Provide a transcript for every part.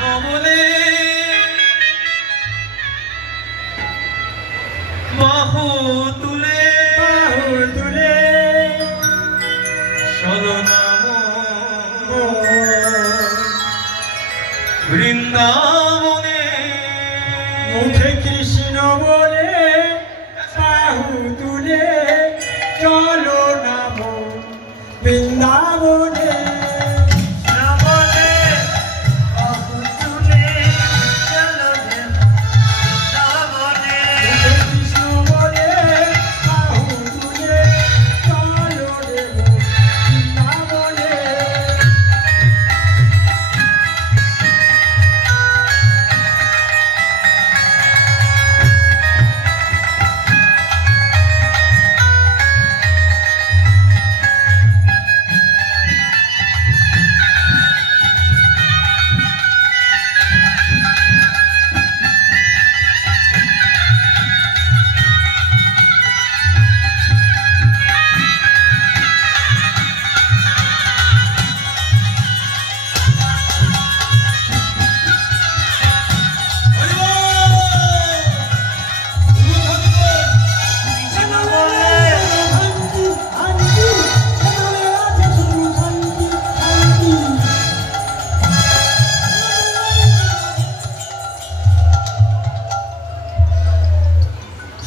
বলে বাহু তুলে সদনাম বৃন্দাবনে মুখে কৃষ্ণ বলে বাহু তুলে চলো নাম বৃন্দাবনে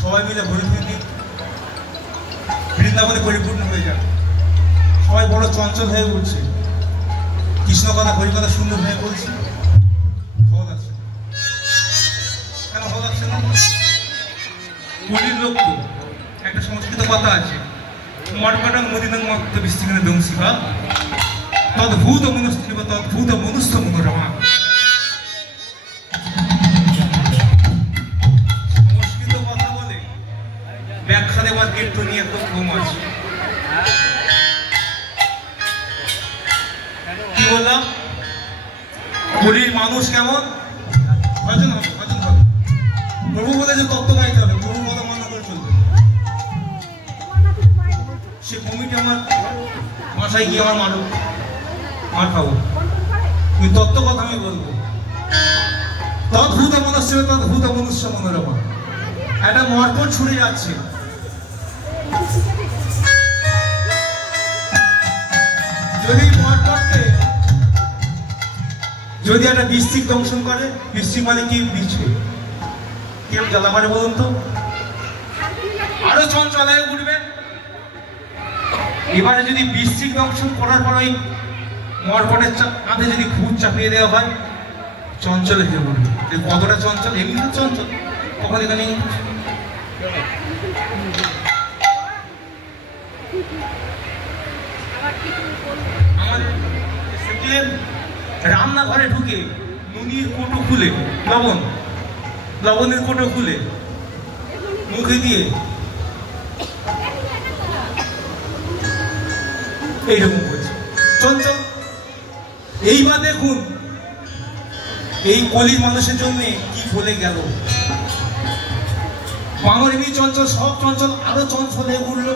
সবাই মিলে হরিপ্রীতি বৃন্দাবনে পরিপূর্ণ হয়ে যাবে। সবাই বড় চঞ্চল হয়ে উঠছে, কৃষ্ণ কথা হরি কথা সুন্দর হয়ে বলছে। ভালো লাগছে কেন? ভালো লাগছে না? কলির লোক তো একটা সংস্কৃত কথা আছে, মর্কটং মদিনং মত্ত বিস্তীর্ণ দংশিকা তদ্ভূত মনুষ্যব তদ্ভূত মনুষ্য মনোরমা। ব্যাখ্যা দেওয়ার কীর্তনীয় খুব কম আছে। কি বললাম? কলির মানুষ কেমন? ভজন হবে, ভজন হবে। প্রভু বলে যে তত্ত্ব গাইতে হবে, প্রভু কথা মান্য করে চলবে। সে কমিটি আমার বাসায় গিয়ে আমার মার খাবো, ওই তত্ত্ব কথা আমি বলবো। তদ্ভূত মনুষ্য তদ্ভূত মনুষ্য মনোরমা। একটা মর্কট ছুড়ে যাচ্ছে, যদি একটা বৃশ্চিক দংশন করে, বৃশ্চিক মানে কি? বিচ্ছে কেউ জ্বালা করে বলুন তো, আরো চঞ্চল হয়ে উঠবে। এবারে যদি বৃশ্চিক দংশন করার পর ওই মর্কটের কাঁধে যদি ভূত চাপিয়ে দেওয়া হয়, চঞ্চল হয়ে উঠবে। কতটা চঞ্চল? এমনি তো চঞ্চল, কখন এখানে রান্নাঘরে ঢুকে নুনির কোটো খুলে লবণের কোটো খুলে মুখে দিয়ে এইরকম করছে চঞ্চল। এইবার দেখুন এই কলির মানুষের জন্য কি বলে গেল। বাঙালি এমনি চঞ্চল, সব চঞ্চল, আরো চঞ্চল হয়ে উঠল।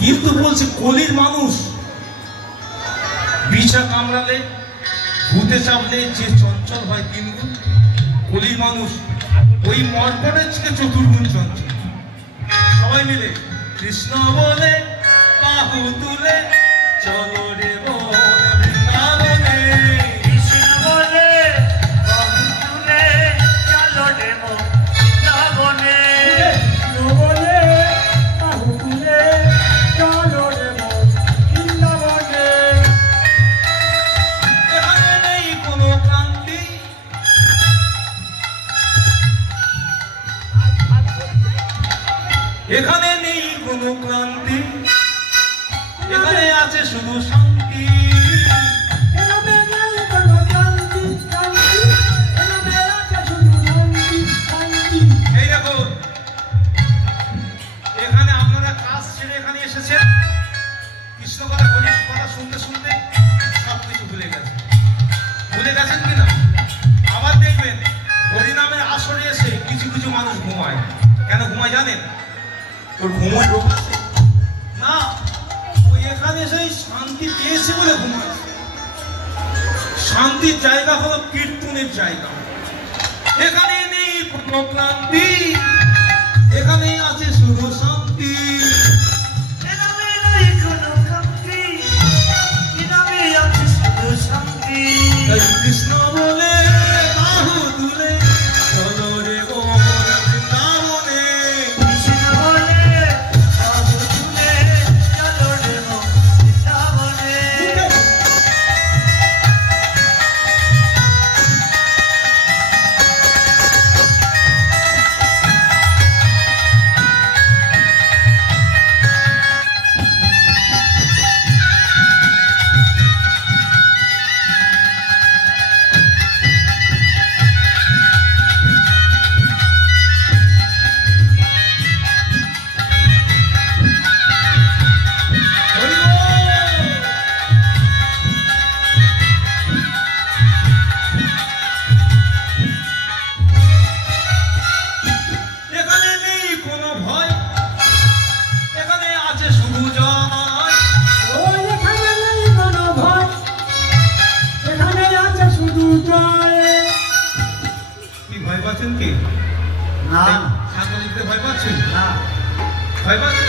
কিন্তু বলছে কলির মানুষ বিছা কামড়ালে ভূতে চাপলে যে চঞ্চল হয় 3 গুণ, কলির মানুষ ওই মর্কটের থেকে 4 গুণ চঞ্চল। সবাই মিলে কৃষ্ণ বলে বাহু তুলে চলো রে বৃন্দাবনে। কৃষ্ণ বলে বাহু তুলে চলো রে বৃন্দাবনে। কৃষ্ণ বলে বাহু তুলে চলো রে বৃন্দাবনে। এখানে নেই কোনো ক্লান্তি, এখানে নেই কোনো ক্লান্তি, এখানে আছে শুধু শান্তি। এই দেখুন এখানে আপনারা কাজ ছেড়ে এখানে এসেছেন, কৃষ্ণ কথা হরির কথা শুনতে শুনতে সবকিছু ভুলে গেছেন কিনা? আবার দেখবেন হরিনামের আসরে এসে কিছু কিছু মানুষ ঘুমায়। কেন ঘুমায় জানেন? ওর ঘুমোয় রোগ আছে না, ওই এখানে সেই শান্তি পেয়েছে বলে ঘুমায়। শান্তির জায়গা হলো কীর্তনের জায়গা। এখানে নেই কোনো ক্লান্তি, এখানে আছে শুধু শান্তি। কৃষ্ণ বলে বাহু তুলে চলো রে মোর বৃন্দাবনে। কৃষ্ণ বলে বাহু তুলে চলো রে মোর বৃন্দাবনে। এখানে নেই কোনো ভয়, এখানে আছে শুধু জয়। ও এখানে নেই কোনো ভয়, এখানে আছে শুধু জয়। কি ভয় পাচ্ছেন কি? না সাংবাদিকদের ভয় পাচ্ছেন? না ভয় পাচ্ছেন?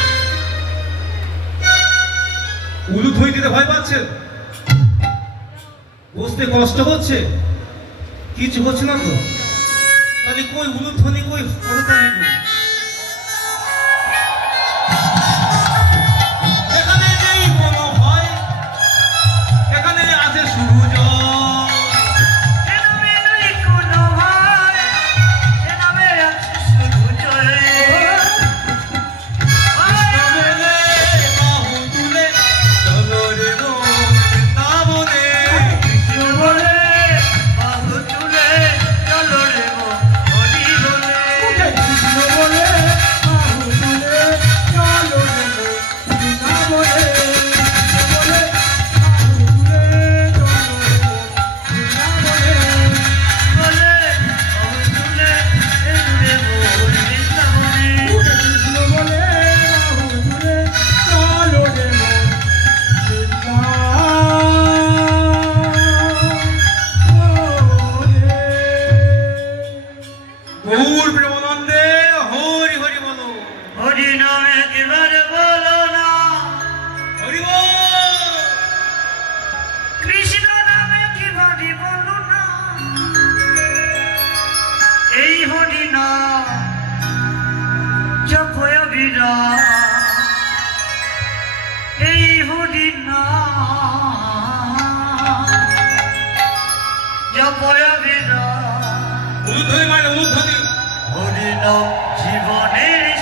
উলুধ্বনি দিতে ভয় পাচ্ছেন? বসতে কষ্ট হচ্ছে? কিছু হচ্ছে না তো? তাহলে কই উলুধ্বনি, কই করতালি কই? এখানে নেই কোনো ভয়, এখানে আছে শুধু জয়। এনামে নেই কোনো ভয়, এনামে আছে শুধু জয়। কৃষ্ণ বলে বাহু তুলে চলো রে মোর বৃন্দাবনে। কৃষ্ণ বলে বাহু তুলে চলো রে মোর হরি বলে। কৃষ্ণ বলে বাহু তুলে চলো রে মোর বৃন্দাবনে। কৃষ্ণ বলে বাহু তুলে চলো রে মোর বৃন্দাবনে। বলে বাহু তুলে এলুরে মোর বৃন্দাবনে। কৃষ্ণ বলে বাহু তুলে চলো রে মোর বৃন্দাবনে। গৌর প্রেমানন্দে হরি হরি বলো, হরি নাম একবার বলো না, হরি বল। কৃষ্ণ নাম একবার বলো না। এই হরি নাম জপয় বিরাট, এই হরি নাম জপয় বিরাট। উলুধ্বনি মানে উলুধ্বনি। হরি নাম জীবনের